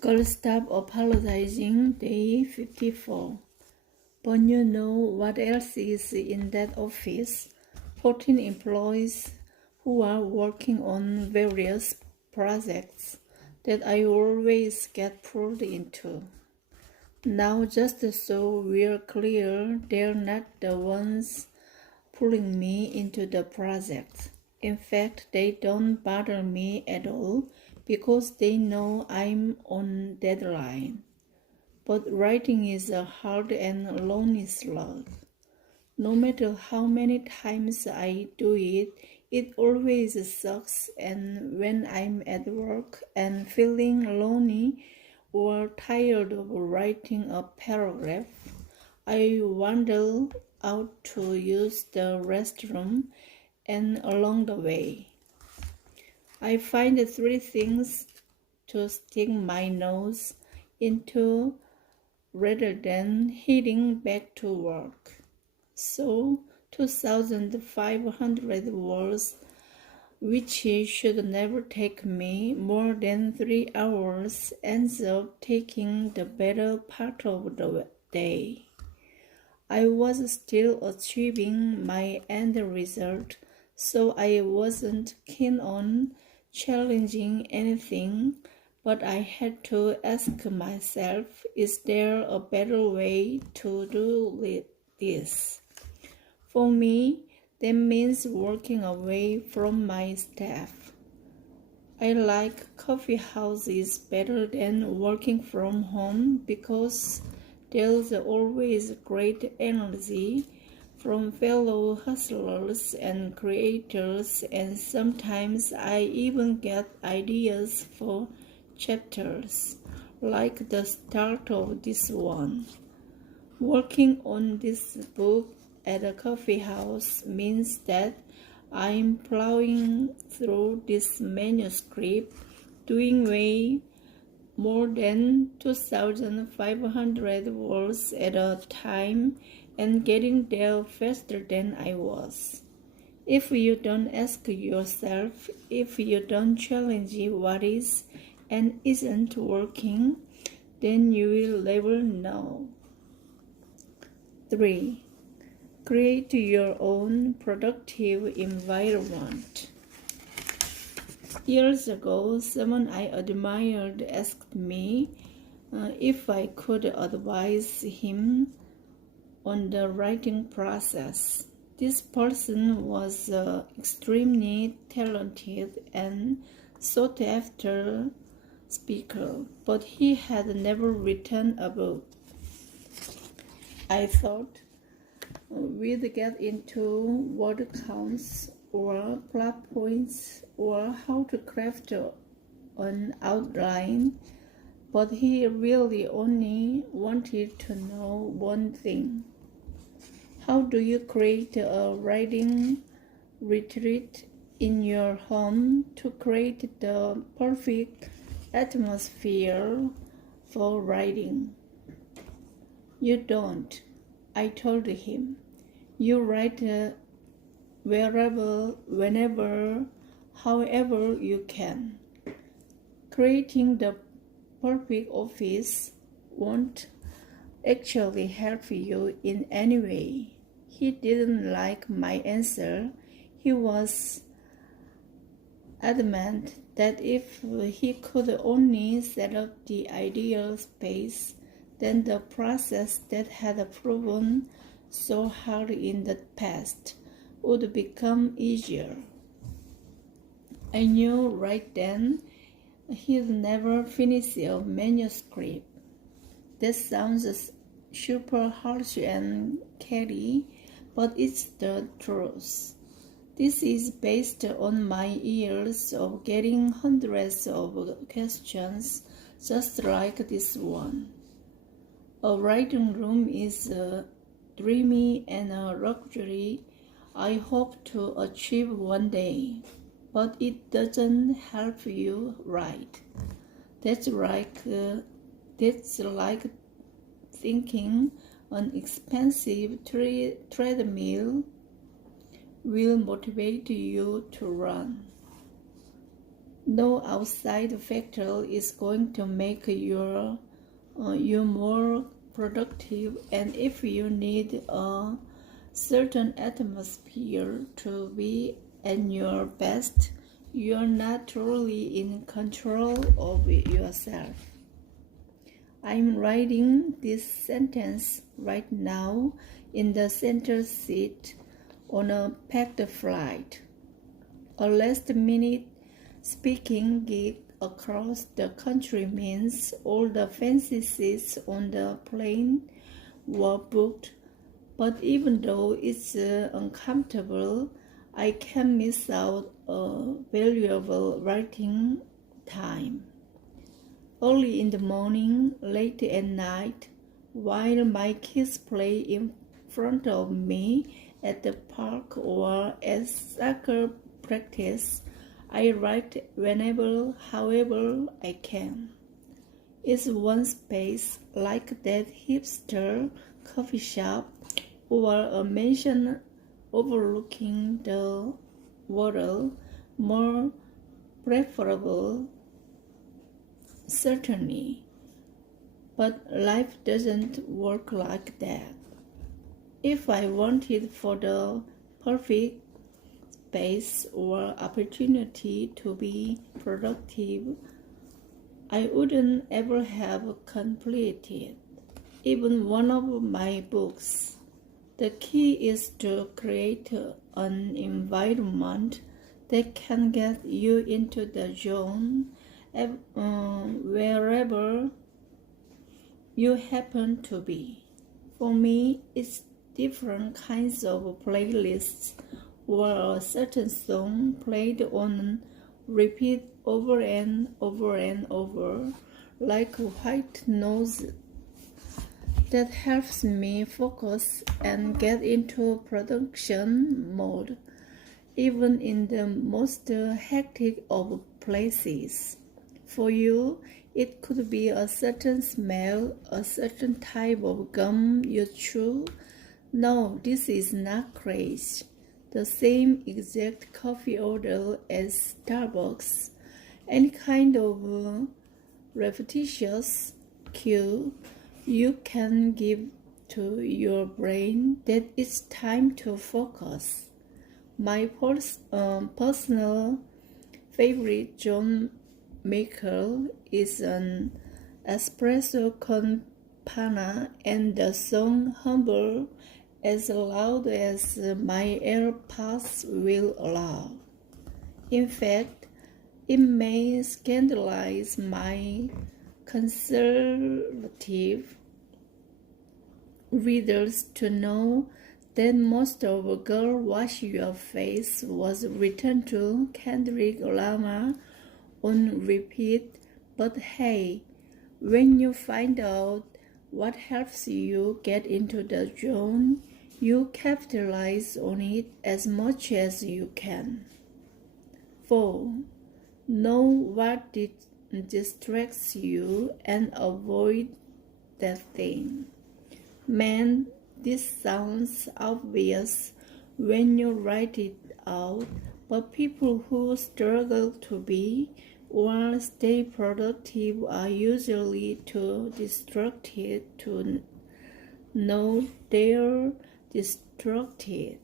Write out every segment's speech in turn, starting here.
Girl, stop apologizing. Day 54. But you know what else is in that office? 14 employees who are working on various projects that I always get pulled into. Now, just so we're clear, they're not the ones pulling me into the project. In fact, they don't bother me at all because they know I'm on deadline. But writing is a hard and lonely slog. No matter how many times I do it, it always sucks, and when I'm at work and feeling lonely or tired of writing a paragraph, I wander out to use the restroom, and along the way, I find three things to stick my nose into rather than heading back to work. So, 2,500 words, which should never take me more than 3 hours, ends up taking the better part of the day. I was still achieving my end result, so I wasn't keen on challenging anything, but I had to ask myself, is there a better way to do this? For me, that means working away from my staff. I like coffee houses better than working from home because there's always great energy from fellow hustlers and creators, and sometimes I even get ideas for chapters, like the start of this one. Working on this book at a coffee house means that I'm plowing through this manuscript, doing way more than 2,500 words at a time and getting there faster than I was. If you don't ask yourself, if you don't challenge what is and isn't working, then you will never know. 3. Create your own productive environment. Years ago, someone I admired asked me if I could advise him on the writing process. This person was extremely talented and sought after speaker, but he had never written a book. I thought we'd get into word counts or plot points or how to craft an outline, but he really only wanted to know one thing. How do you create a writing retreat in your home to create the perfect atmosphere for writing? You don't, I told him. You write wherever, whenever, however you can. Creating the perfect office won't actually help you in any way. He didn't like my answer. He was adamant that if he could only set up the ideal space, then the process that had proven so hard in the past would become easier. I knew right then he'd never finish a manuscript. That sounds super harsh and catty, but it's the truth. This is based on my years of getting hundreds of questions just like this one. A writing room is dreamy and a luxury I hope to achieve one day, but it doesn't help you write. That's like thinking an expensive treadmill will motivate you to run. No outside factor is going to make you more productive, and if you need a certain atmosphere to be at your best, you're naturally in control of yourself. I'm writing this sentence right now in the center seat on a packed flight. A last-minute speaking gig across the country means all the fancy seats on the plane were booked, but even though it's uncomfortable, I can't miss out valuable writing time. Early in the morning, late at night, while my kids play in front of me at the park or at soccer practice, I write whenever, however I can. It's one space like that hipster coffee shop or a mansion overlooking the water more preferable, certainly, but life doesn't work like that. If I wanted for the perfect space or opportunity to be productive, I wouldn't ever have completed even one of my books. The key is to create an environment that can get you into the zone wherever you happen to be. For me, it's different kinds of playlists or a certain song played on repeat over and over and over, like white noise, that helps me focus and get into production mode, even in the most hectic of places. For you, it could be a certain smell, a certain type of gum you chew. No, this is not crazy. The same exact coffee order as Starbucks. Any kind of repetitious cue you can give to your brain that it's time to focus. My personal favorite John maker is an espresso con panna, and the song Humble as loud as my AirPods will allow. In fact, it may scandalize my conservative readers to know that most of Girl Wash Your Face was written to Kendrick Lamar on repeat, but hey, when you find out what helps you get into the zone, you capitalize on it as much as you can. 4. Know what distracts you and avoid that thing. Man, this sounds obvious when you write it out, but people who struggle to be or stay productive are usually too distracted to know they're distracted.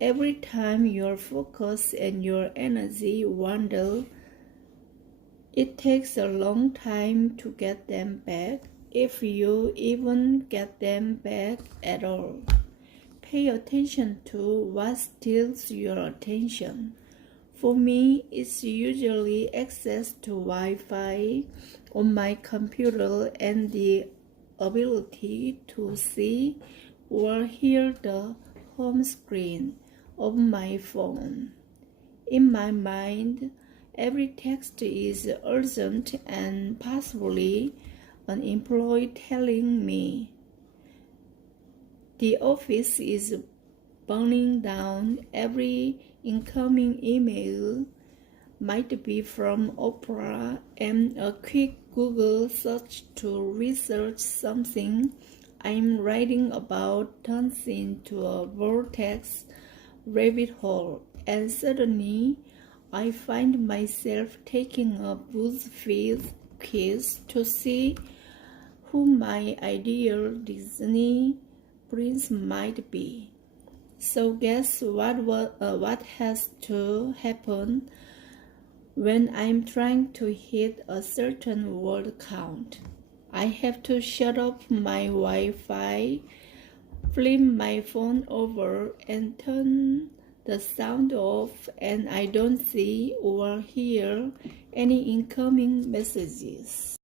Every time your focus and your energy wander, it takes a long time to get them back, if you even get them back at all. Pay attention to what steals your attention. For me, it's usually access to Wi-Fi on my computer and the ability to see or hear the home screen of my phone. In my mind, every text is urgent and possibly an employee telling me the office is burning down. Every incoming email might be from Oprah, and a quick Google search to research something I'm writing about turns into a vortex rabbit hole, and suddenly I find myself taking a BuzzFeed quiz to see who my ideal Disney prince might be. So guess what has to happen when I'm trying to hit a certain word count? I have to shut off my Wi-Fi, flip my phone over, and turn the sound off, and I don't see or hear any incoming messages.